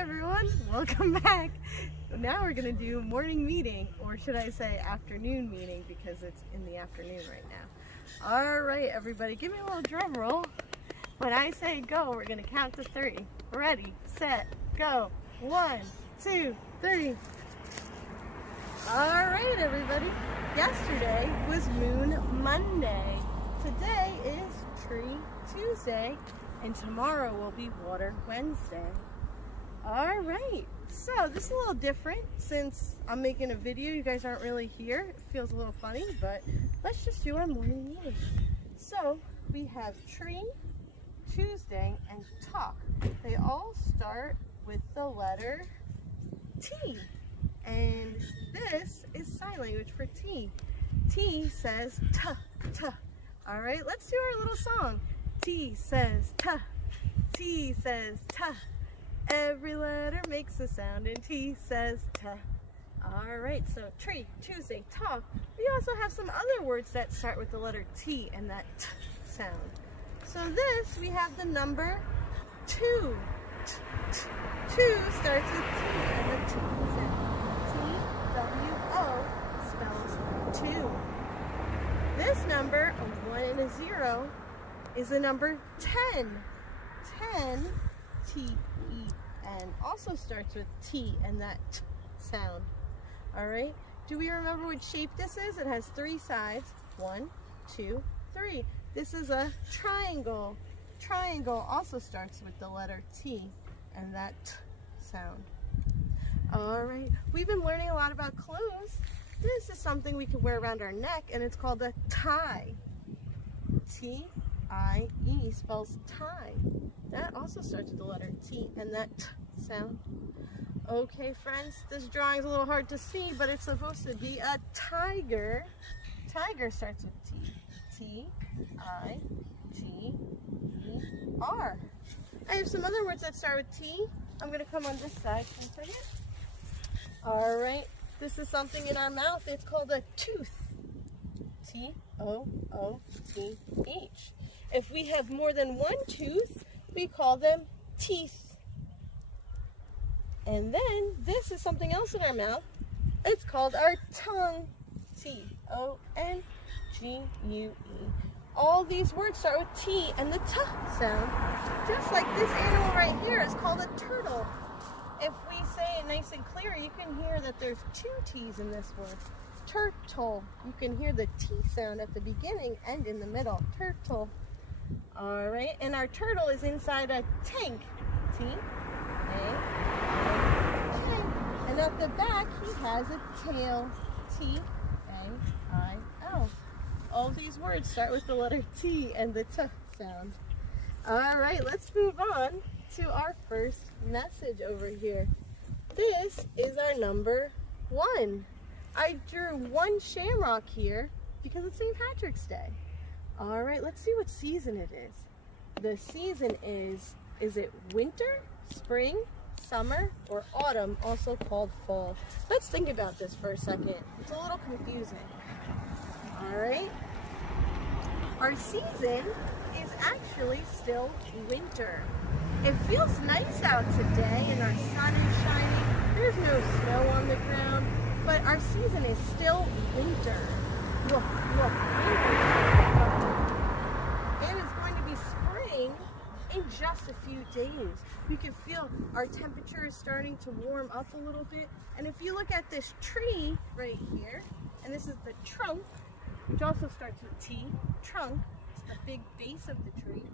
everyone, welcome back. Now we're gonna do morning meeting, or should I say afternoon meeting, because it's in the afternoon right now. All right, everybody, give me a little drum roll. When I say go, we're gonna count to 3. Ready, set, go. 1, 2, 3. All right, everybody. Yesterday was Moon Monday. Today is Tree Tuesday, and tomorrow will be Water Wednesday. All right, so this is a little different since I'm making a video. You guys aren't really here. It feels a little funny, but let's just do our morning meeting. So we have Tree, Tuesday, and Talk. They all start with the letter T, and this is sign language for T. T says T, T. All right, let's do our little song. T says T, T says T. Every letter makes a sound, and T says T. All right, so Tree, Tuesday, Talk. We also have some other words that start with the letter T and that T sound. So this, we have the number 2. T, t. 2 starts with T and the T sound. T-W-O spells 2. This number, a 1 and a 0, is the number 10. 10, T-E-N, also starts with T and that T sound. All right, do we remember what shape this is? It has 3 sides. 1, 2, 3. This is a triangle. Triangle also starts with the letter T and that T sound. All right, we've been learning a lot about clothes. This is something we can wear around our neck, and it's called a tie. T-I-E spells tie. That also starts with the letter T and that T sound. Okay, friends, this drawing is a little hard to see, but it's supposed to be a tiger. Tiger starts with T. T-I-G-E-R. I have some other words that start with T. I'm going to come on this side for a second. All right, this is something in our mouth. It's called a tooth. T-O-O-T-H. If we have more than one tooth, we call them teeth. And then this is something else in our mouth. It's called our tongue. T-O-N-G-U-E. All these words start with T and the T sound. Just like this animal right here is called a turtle. If we say it nice and clear, you can hear that there's 2 T's in this word. Turtle. You can hear the T sound at the beginning and in the middle. Turtle. All right, and our turtle is inside a tank. T-A-N-K. And at the back, he has a tail. T-A-I-L. All these words start with the letter T and the T sound. All right, let's move on to our first message over here. This is our number 1. I drew 1 shamrock here because it's St. Patrick's Day. All right, let's see what season it is. The season is it winter, spring, summer, or autumn, also called fall? Let's think about this for a second. It's a little confusing. All right, our season is actually still winter. It feels nice out today and our sun is shining. There's no snow on the ground, but our season is still winter. Look, winter. And it's going to be spring in just a few days. You can feel our temperature is starting to warm up a little bit. And if you look at this tree right here, and this is the trunk, which also starts with T, trunk, it's the big base of the tree.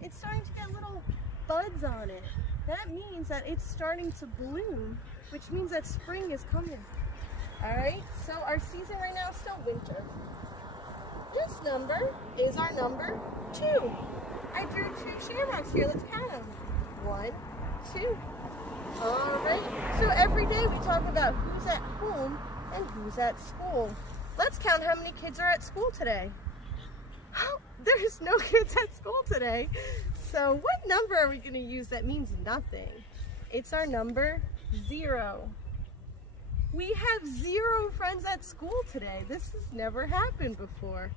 It's starting to get little buds on it. That means that it's starting to bloom, which means that spring is coming. All right, so our season right now is still winter. This number is our number 2. I drew 2 shamrocks here. Let's count them. 1, 2. All right, so every day we talk about who's at home and who's at school. Let's count how many kids are at school today. Oh, there's no kids at school today. So what number are we going to use that means nothing? It's our number 0. We have 0 friends at school today. This has never happened before.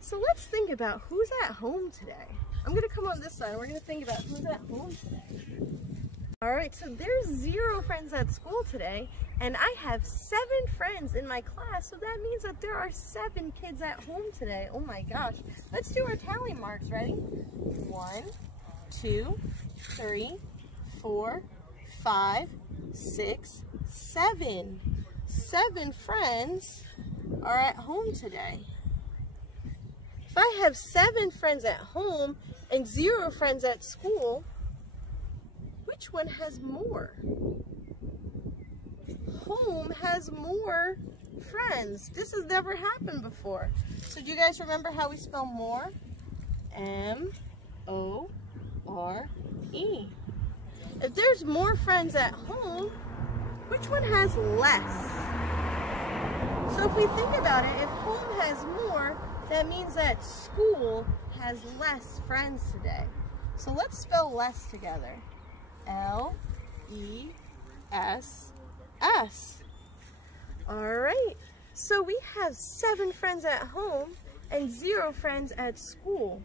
So let's think about who's at home today. I'm going to come on this side and we're going to think about who's at home today. All right, so there's 0 friends at school today, and I have 7 friends in my class, so that means that there are 7 kids at home today. Oh my gosh. Let's do our tally marks. Ready? 1, 2, 3, 4, 5, 6, 7. 7 friends are at home today. If I have 7 friends at home and 0 friends at school, which one has more? Home has more friends. This has never happened before. So do you guys remember how we spell more? M-O-R-E. If there's more friends at home, which one has less? So if we think about it, if home has more, that means that school has less friends today. So let's spell less together. L-E-S-S. All right, so we have 7 friends at home and 0 friends at school.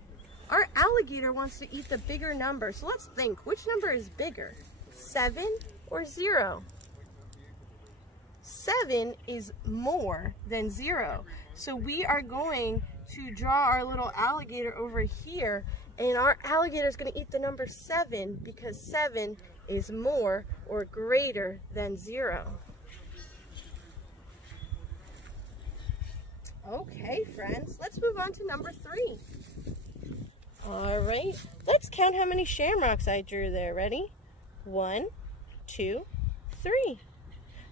Our alligator wants to eat the bigger number, so let's think, which number is bigger, 7 or 0? 7 is more than 0. So we are going to draw our little alligator over here, and our alligator is going to eat the number 7 because 7 is more or greater than 0. Okay, friends, let's move on to number 3. All right, let's count how many shamrocks I drew there. Ready? 1, 2, 3.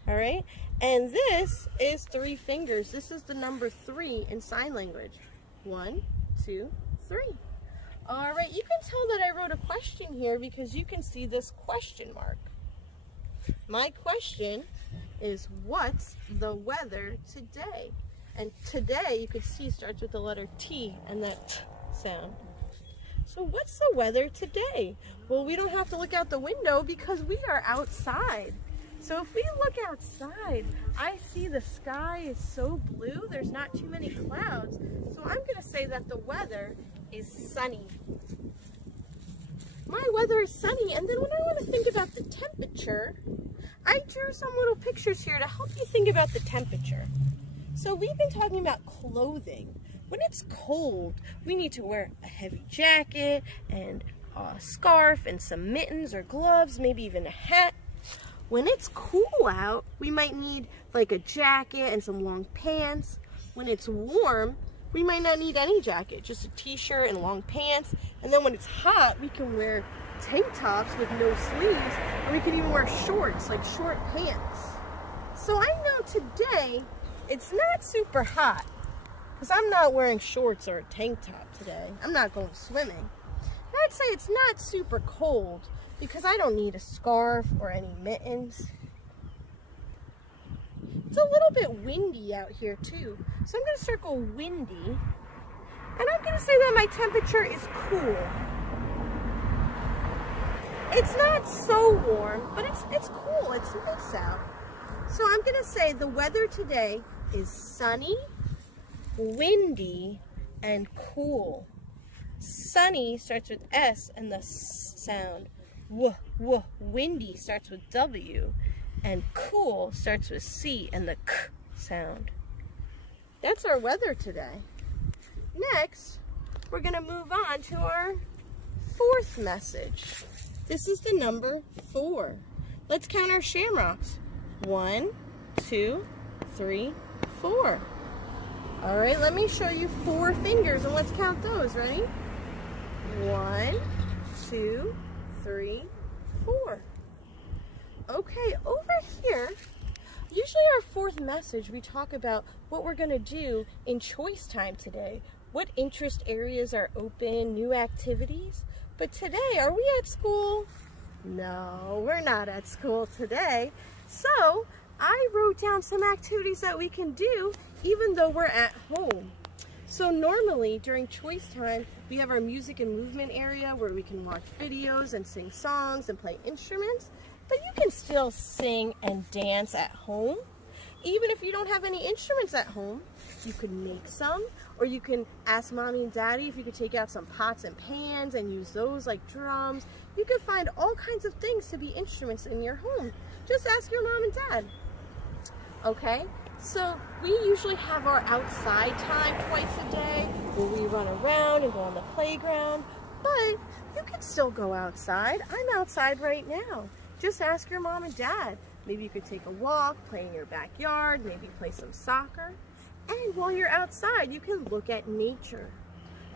All right, and this is 3 fingers. This is the number 3 in sign language. 1, 2, 3. All right, you can tell that I wrote a question here because you can see this question mark. My question is, what's the weather today? And today, you can see, starts with the letter T and that T sound. So what's the weather today? Well, we don't have to look out the window because we are outside. So if we look outside, I see the sky is so blue, there's not too many clouds. So I'm going to say that the weather is sunny. My weather is sunny, and then when I want to think about the temperature, I drew some little pictures here to help you think about the temperature. So we've been talking about clothing. When it's cold, we need to wear a heavy jacket and a scarf and some mittens or gloves, maybe even a hat. When it's cool out, we might need like a jacket and some long pants. When it's warm, we might not need any jacket, just a t-shirt and long pants. And then when it's hot, we can wear tank tops with no sleeves, or we can even wear shorts, like short pants. So I know today it's not super hot because I'm not wearing shorts or a tank top today. I'm not going swimming. I'd say it's not super cold because I don't need a scarf or any mittens. It's a little bit windy out here too. So I'm going to circle windy, and I'm going to say that my temperature is cool. It's not so warm, but it's cool. It's nice out. So I'm going to say the weather today is sunny, windy, and cool. Sunny starts with S and the S sound. Windy starts with W, and cool starts with C and the K sound. That's our weather today. Next, we're going to move on to our 4th message. This is the number 4. Let's count our shamrocks. 1, 2, 3, 4. All right, let me show you 4 fingers, and let's count those. Ready? 1, 2, 3, 4. Okay, over here, usually our 4th message, we talk about what we're going to do in choice time today. What interest areas are open, new activities. But today, are we at school? No, we're not at school today. So I wrote down some activities that we can do even though we're at home. So normally during choice time, we have our music and movement area where we can watch videos and sing songs and play instruments. But you can still sing and dance at home. Even if you don't have any instruments at home, you could make some, or you can ask mommy and daddy if you could take out some pots and pans and use those like drums. You can find all kinds of things to be instruments in your home. Just ask your mom and dad. Okay, so we usually have our outside time twice a day where we run around and go on the playground, but you can still go outside. I'm outside right now. Just ask your mom and dad. Maybe you could take a walk, play in your backyard, maybe play some soccer. And while you're outside, you can look at nature,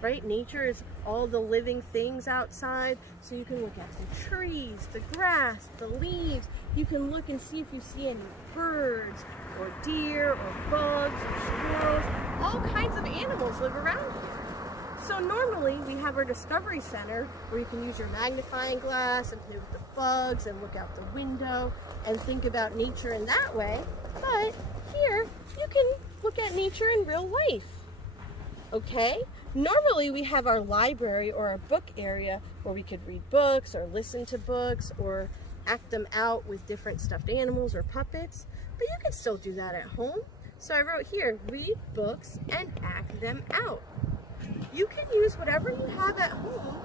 right? Nature is all the living things outside. So you can look at the trees, the grass, the leaves. You can look and see if you see any birds or deer or bugs or squirrels. All kinds of animals live around here. So normally we have our Discovery Center where you can use your magnifying glass and play with the bugs and look out the window and think about nature in that way. But here you can look at nature in real life. Okay? Normally we have our library or our book area where we could read books or listen to books or act them out with different stuffed animals or puppets. But you can still do that at home. So I wrote here, read books and act them out. You can use whatever you have at home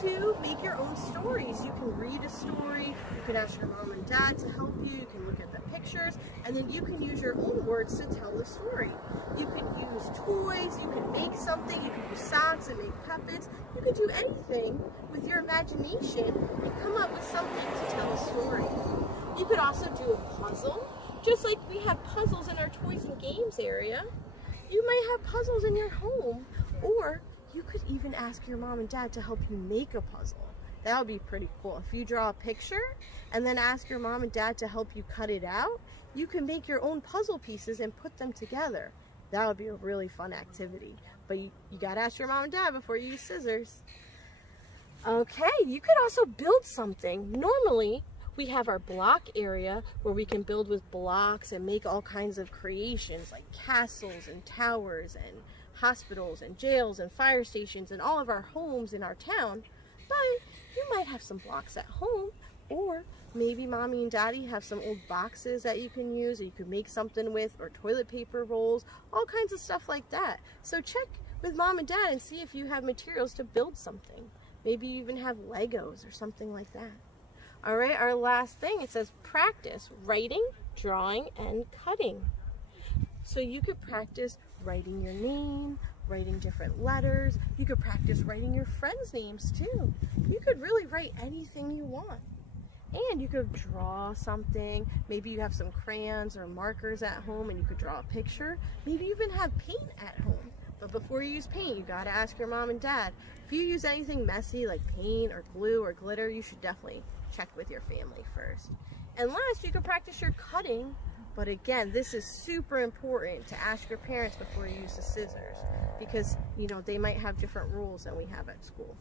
to make your own stories. You can read a story, you can ask your mom and dad to help you, you can look at the pictures, and then you can use your own words to tell the story. You can use toys, you can make something, you can use socks and make puppets. You can do anything with your imagination and come up with something to tell a story. You could also do a puzzle, just like we have puzzles in our toys and games area. You might have puzzles in your home, or you could even ask your mom and dad to help you make a puzzle. That would be pretty cool. If you draw a picture and then ask your mom and dad to help you cut it out, you can make your own puzzle pieces and put them together. That would be a really fun activity. But you gotta ask your mom and dad before you use scissors. Okay, you could also build something. Normally, we have our block area where we can build with blocks and make all kinds of creations like castles and towers and hospitals and jails and fire stations and all of our homes in our town. But you might have some blocks at home, or maybe mommy and daddy have some old boxes that you can use or you could make something with, or toilet paper rolls, all kinds of stuff like that. So check with mom and dad and see if you have materials to build something. Maybe you even have Legos or something like that. All right, our last thing, it says practice writing, drawing, and cutting. So you could practice writing your name, writing different letters. You could practice writing your friends' names too. You could really write anything you want. And you could draw something. Maybe you have some crayons or markers at home and you could draw a picture. Maybe you even have paint at home. But before you use paint, you gotta ask your mom and dad. If you use anything messy like paint or glue or glitter, you should definitely check with your family first. And last, you could practice your cutting. But again, this is super important to ask your parents before you use the scissors, because you know they might have different rules than we have at school.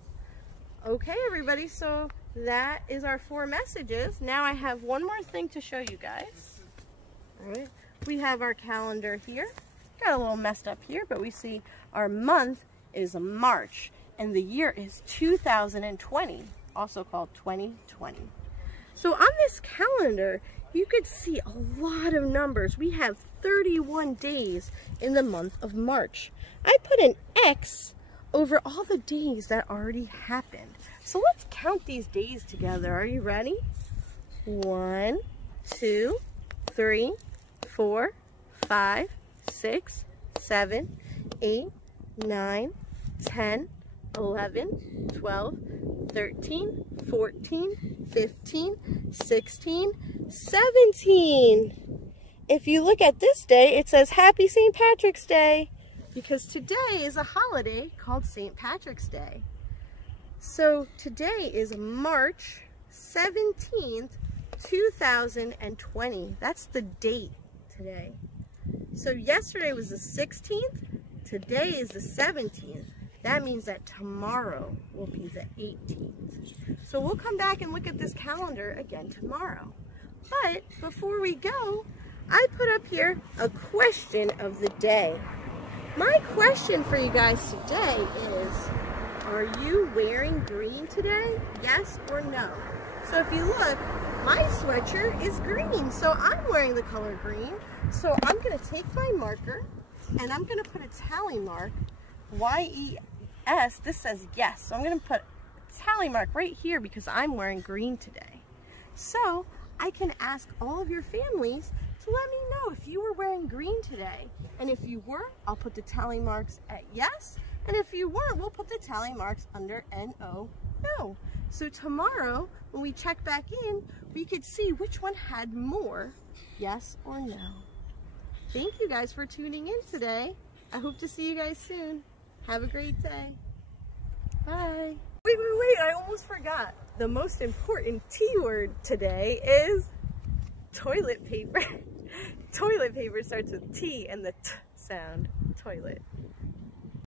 Okay, everybody, so that is our 4 messages. Now I have one more thing to show you guys. All right, we have our calendar here. Got a little messed up here, but we see our month is March and the year is 2020, also called 2020. So on this calendar, you could see a lot of numbers. We have 31 days in the month of March. I put an X over all the days that already happened. So let's count these days together. Are you ready? 1, 2, 3, 4, 5, 6, 7, 8, 9, 10, 11, 12, 13, 14, 15, 16, 17. If you look at this day, it says Happy St. Patrick's Day, because today is a holiday called St. Patrick's Day. So today is March 17th, 2020. That's the date today. So yesterday was the 16th, today is the 17th. That means that tomorrow will be the 18th. So we'll come back and look at this calendar again tomorrow. But before we go, I put up here a question of the day. My question for you guys today is, are you wearing green today? Yes or no? So if you look, my sweatshirt is green, so I'm wearing the color green. So I'm gonna take my marker and I'm gonna put a tally mark, Y-E-S, this says yes. So I'm gonna put tally mark right here because I'm wearing green today. So I can ask all of your families to let me know if you were wearing green today. And if you were, I'll put the tally marks at yes. And if you weren't, we'll put the tally marks under NO, no. So tomorrow, when we check back in, we could see which one had more yes or no. Thank you guys for tuning in today. I hope to see you guys soon. Have a great day. Bye. Wait, I almost forgot. The most important T word today is toilet paper. Toilet paper starts with T and the T sound. Toilet.